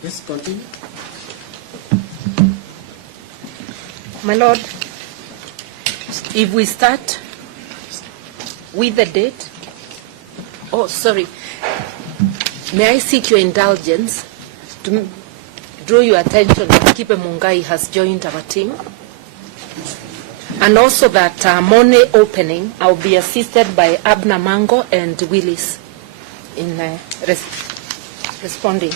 Yes, continue. My Lord, if we start with the date, oh, sorry, may I seek your indulgence to draw your attention that Kipe Mungai has joined our team, and also that Monday opening, I'll be assisted by Abna Mango and Willis in responding.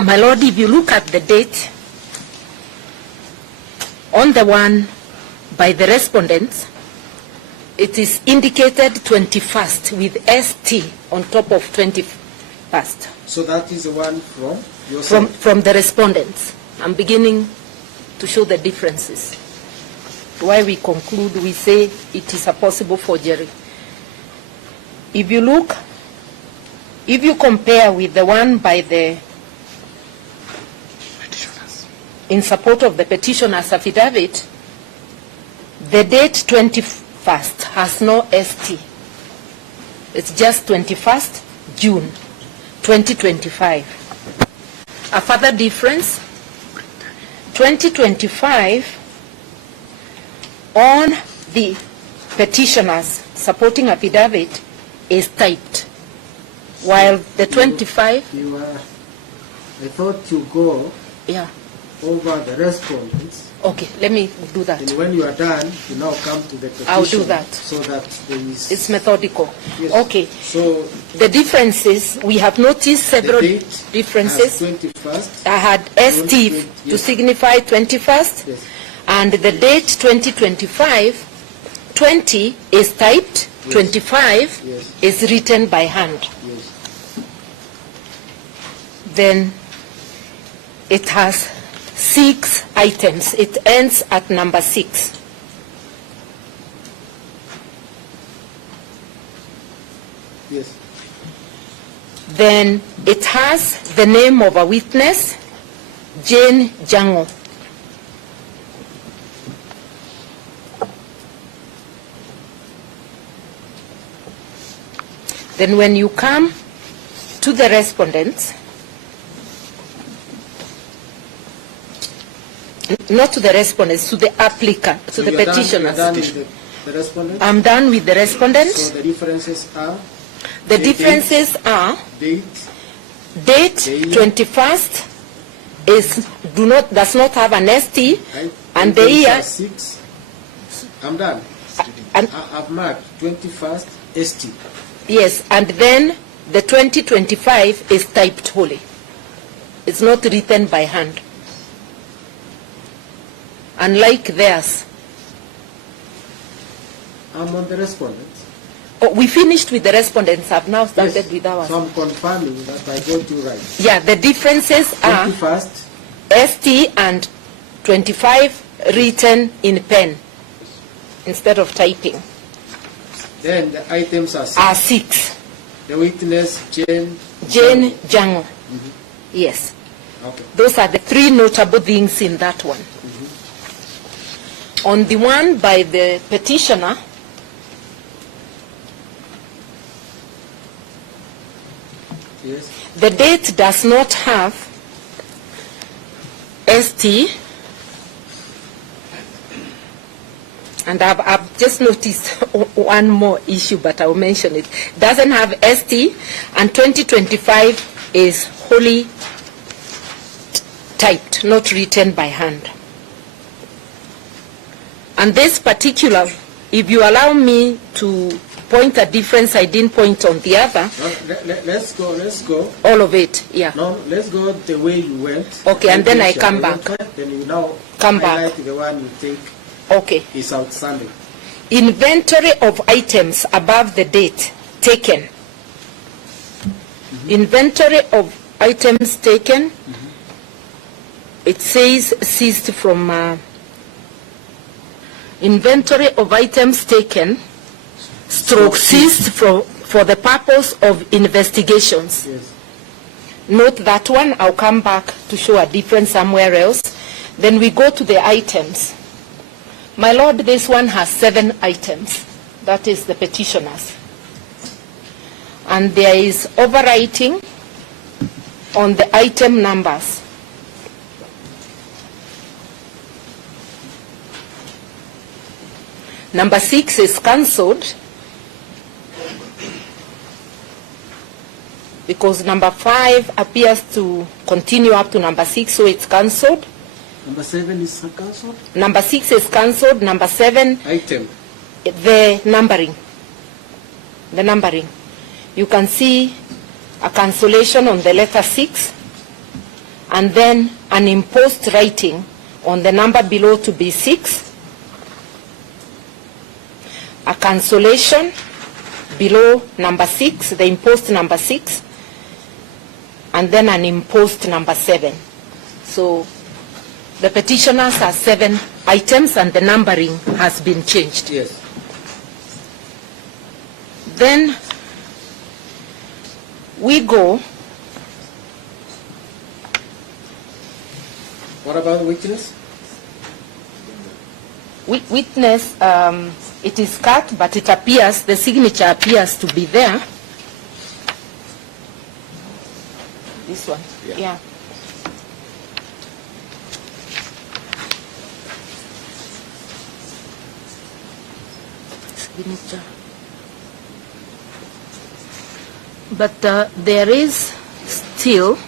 My Lord, if you look at the date, on the one by the respondents, it is indicated 21st with ST on top of 21st. So that is the one from yourself? From the respondents. I'm beginning to show the differences. Why we conclude, we say it is a possible forgery. If you look, if you compare with the one by the in support of the petitioner's affidavit, the date 21st has no ST. It's just 21st June 2025. A further difference, 2025 on the petitioner's supporting affidavit is typed, while the 25... I thought you go over the respondents. Okay, let me do that. And when you are done, you now come to the petition. I'll do that. So that there is... It's methodical. Yes. Okay. So the differences, we have noticed several differences. 21st. I had ST to signify 21st. Yes. And the date 2025, 20 is typed, yes. 25 yes. is written by hand. Yes. Then it has 6 items. It ends at number 6. Yes. Then it has the name of a witness, Jane Jango. Then when you come to the respondents, not to the respondents, to the applicant, to the petitioners. Done with the respondents? I'm done with the respondents. So the differences are? The differences are date 21st does not have an ST, right. And the year 6. I'm done. I've marked 21st ST. Yes, and then the 2025 is typed wholly. It's not written by hand. Unlike theirs. I'm on the respondents. Oh, we finished with the respondents. I've now started with ours. So I'm confirming that I got you right. Yeah, the differences are 21st ST and 25 written in pen instead of typing. Then the items are 6. The witness, Jane Jango. Mm-hmm. Yes. Okay. Those are the 3 notable things in that one. Mm-hmm. On the one by the petitioner, yes. The date does not have ST, and I've just noticed one more issue, but I'll mention it. Doesn't have ST, and 2025 is wholly typed, not written by hand. And this particular, if you allow me to point a difference I didn't point on the other. No, let's go. All of it, yeah. No, let's go the way you went. Okay, and then I come back. Then you now come back. Highlight the one you think is outstanding. Inventory of items above the date taken. Mm-hmm. Inventory of items taken. Mm-hmm. It says ceased from inventory of items taken, stroke ceased for the purpose of investigations. Yes. Note that one. I'll come back to show a difference somewhere else. Then we go to the items. My Lord, this one has 7 items. That is the petitioners. And there is overwriting on the item numbers. Number 6 is cancelled because number 5 appears to continue up to number 6, so it's cancelled. Number 7 is cancelled. Number 6 is cancelled. Number 7, item. The numbering. The numbering. You can see a cancellation on the letter 6, and then an imposed writing on the number below to be 6. A cancellation below number 6, the imposed number 6, and then an imposed number 7. So the petitioners have 7 items and the numbering has been changed. Yes. Then we go. What about witness? Witness, it is cut, but it appears, the signature appears to be there. This one, yeah. Signature. But there is still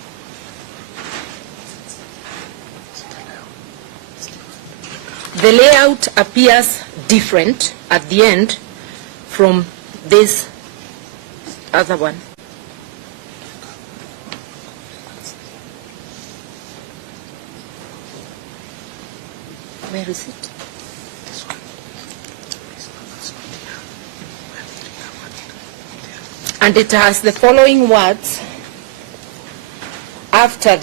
the layout appears different at the end from this other one. Where is it? This one. And it has the following words after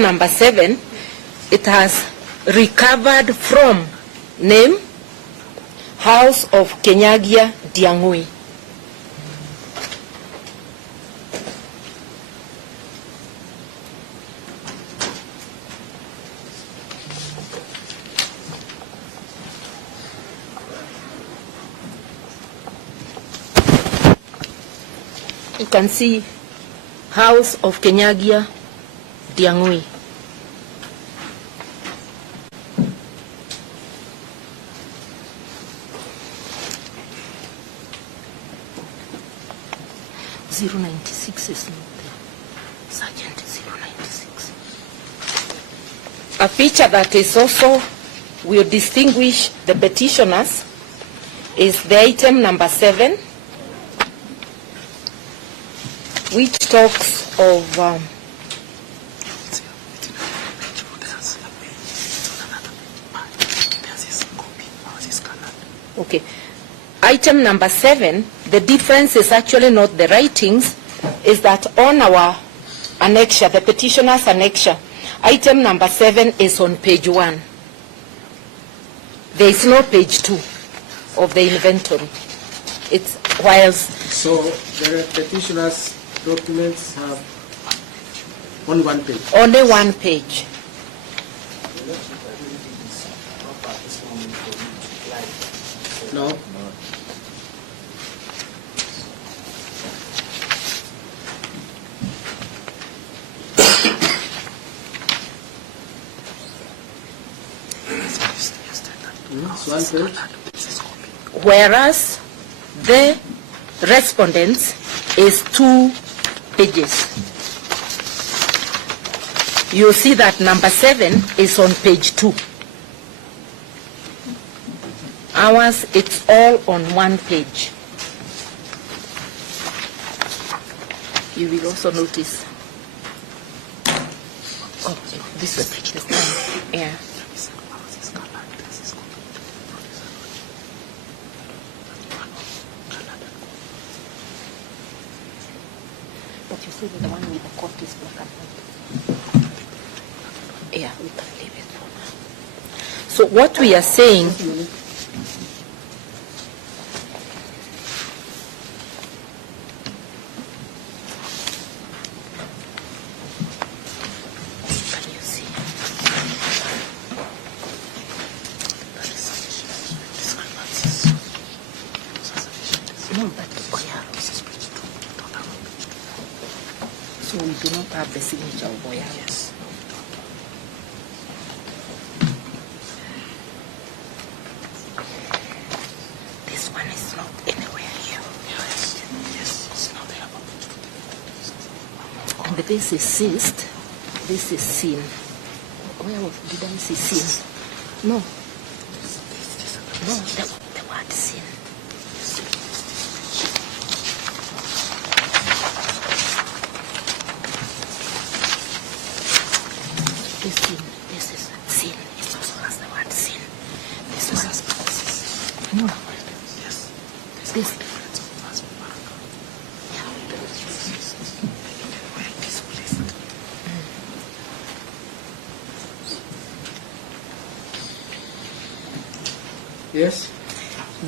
number 7. It has recovered from name House of Kenyagia Diangui. You can see House of Kenyagia Diangui. .096 is not there. Sergeant 096. A feature that is also will distinguish the petitioners is the item number 7, which talks of okay. Item number 7, the difference is actually not the writings, is that on our annexure, the petitioner's annexure, item number 7 is on page 1. There is no page 2 of the inventory. It's whilst... So the petitioner's documents have only one page? Only one page. No. Whereas the respondents is 2 pages. You see that number 7 is on page 2. Ours, it's all on 1 page. You will also notice. Oh, this is the time. Yeah. But you see the one with the coat is black and white. Yeah, we can leave it for now. So what we are saying... Can you see? No, but... Oh, yeah. So we do not have the signature of Oyalo. Yes. This one is not anywhere here. Yes. Yes. It's not there. And this is seized. This is seen. Where did I see seen? No. No, the word seen. This is seen. It also has the word seen. This one. No. Yes. This. Yes.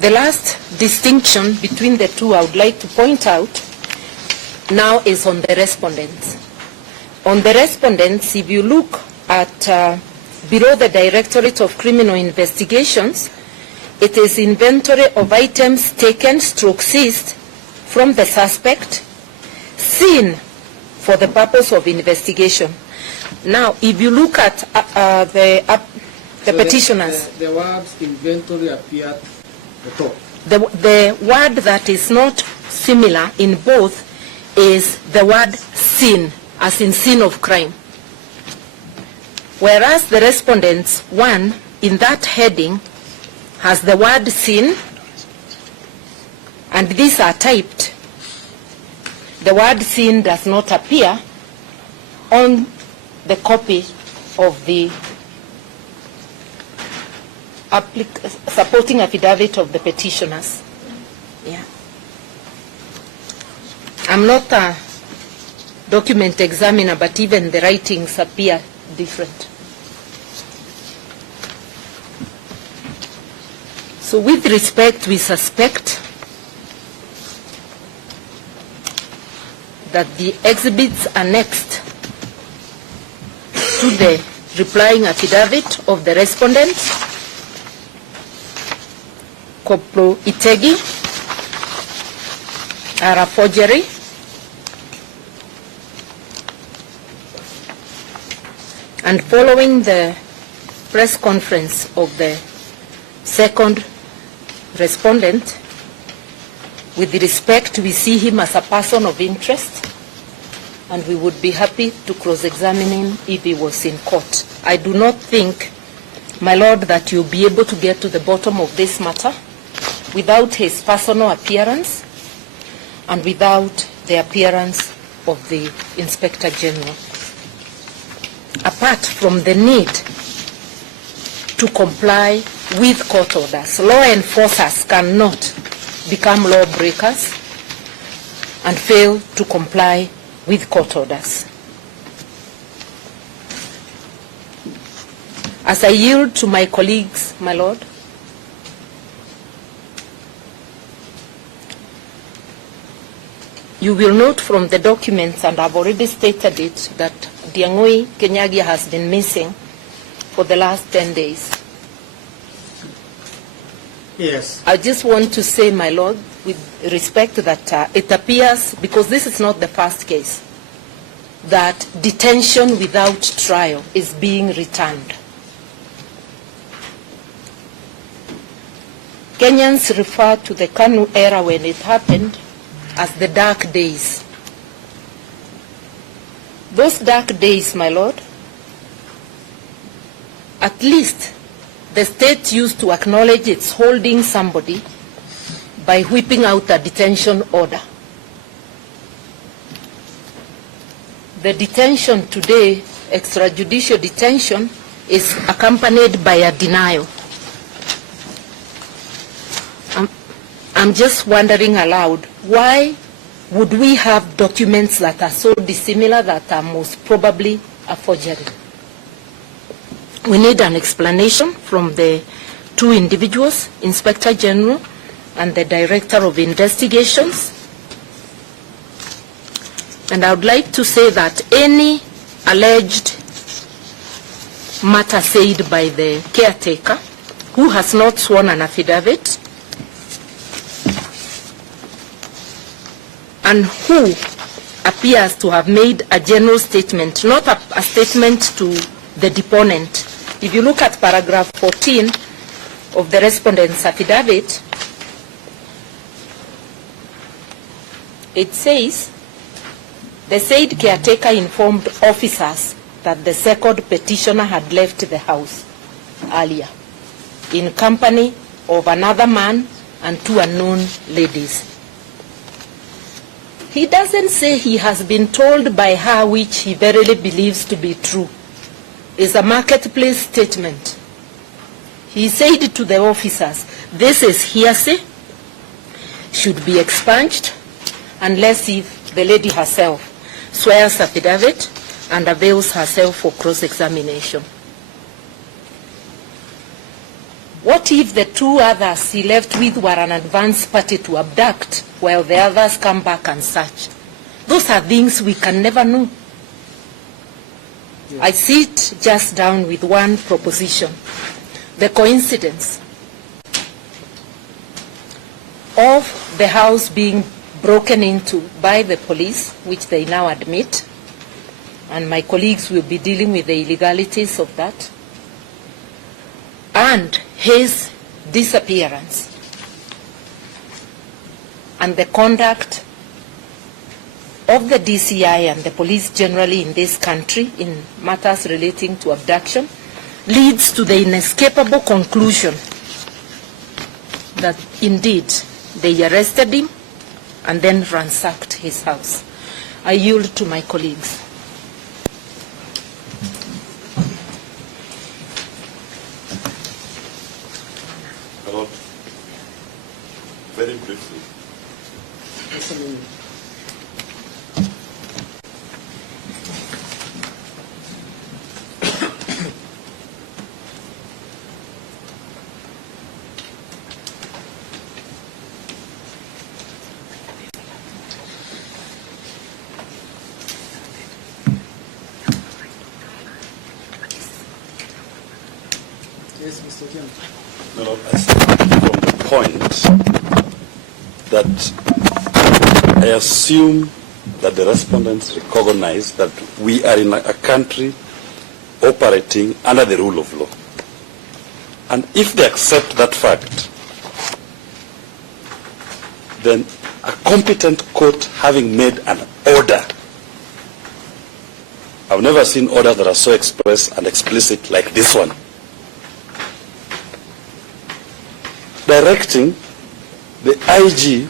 The last distinction between the two I would like to point out now is on the respondents. On the respondents, if you look at below the Directorate of Criminal Investigations, it is inventory of items taken stroke seized from the suspect, seen for the purpose of investigation. Now, if you look at the petitioners, The words inventory appear at the top. the word that is not similar in both is the word sin, as in sin of crime. Whereas the respondents, one, in that heading, has the word sin, and these are typed. The word sin does not appear on the copy of the supporting affidavit of the petitioners. Yeah. I'm not a document examiner, but even the writings appear different. So with respect, we suspect that the exhibits annexed to the replying affidavit of the respondent, Koplo Itegi, are a forgery. And following the press conference of the second respondent, with respect, we see him as a person of interest, and we would be happy to cross-examine him if he was in court. I do not think, my Lord, that you'll be able to get to the bottom of this matter without his personal appearance and without the appearance of the Inspector General. Apart from the need to comply with court orders, law enforcers cannot become lawbreakers and fail to comply with court orders. As I yield to my colleagues, my Lord, you will note from the documents, and I've already stated it, that Diang'ui Kenyagia has been missing for the last 10 days. Yes. I just want to say, my Lord, with respect that it appears, because this is not the first case, that detention without trial is being returned. Kenyans refer to the KANU era when it happened as the dark days. Those dark days, my Lord, at least the state used to acknowledge it's holding somebody by whipping out a detention order. The detention today, extrajudicial detention, is accompanied by a denial. I'm just wondering aloud, why would we have documents that are so dissimilar that are most probably a forgery? We need an explanation from the two individuals, Inspector General and the Director of Investigations. And I would like to say that any alleged matter said by the caretaker who has not sworn an affidavit and who appears to have made a general statement, not a statement to the deponent. If you look at paragraph 14 of the respondent's affidavit, it says, the said caretaker informed officers that the second petitioner had left the house earlier in company of another man and 2 unknown ladies. He doesn't say he has been told by her, which he verily believes to be true. It's a marketplace statement. He said to the officers, this is hearsay, should be expunged, unless if the lady herself swears affidavit and avails herself for cross-examination. What if the 2 others he left with were an advance party to abduct while the others come back and search? Those are things we can never know. Yes. I sit just down with one proposition. The coincidence of the house being broken into by the police, which they now admit, and my colleagues will be dealing with the illegalities of that, and his disappearance, and the conduct of the DCI and the police generally in this country in matters relating to abduction, leads to the inescapable conclusion that indeed they arrested him and then ransacked his house. I yield to my colleagues. Hello. Very briefly. Yes, Mr. Chairman. No, I start from the point that I assume that the respondents recognize that we are in a country operating under the rule of law. And if they accept that fact, then a competent court having made an order, I've never seen orders that are so express and explicit like this one, directing the IG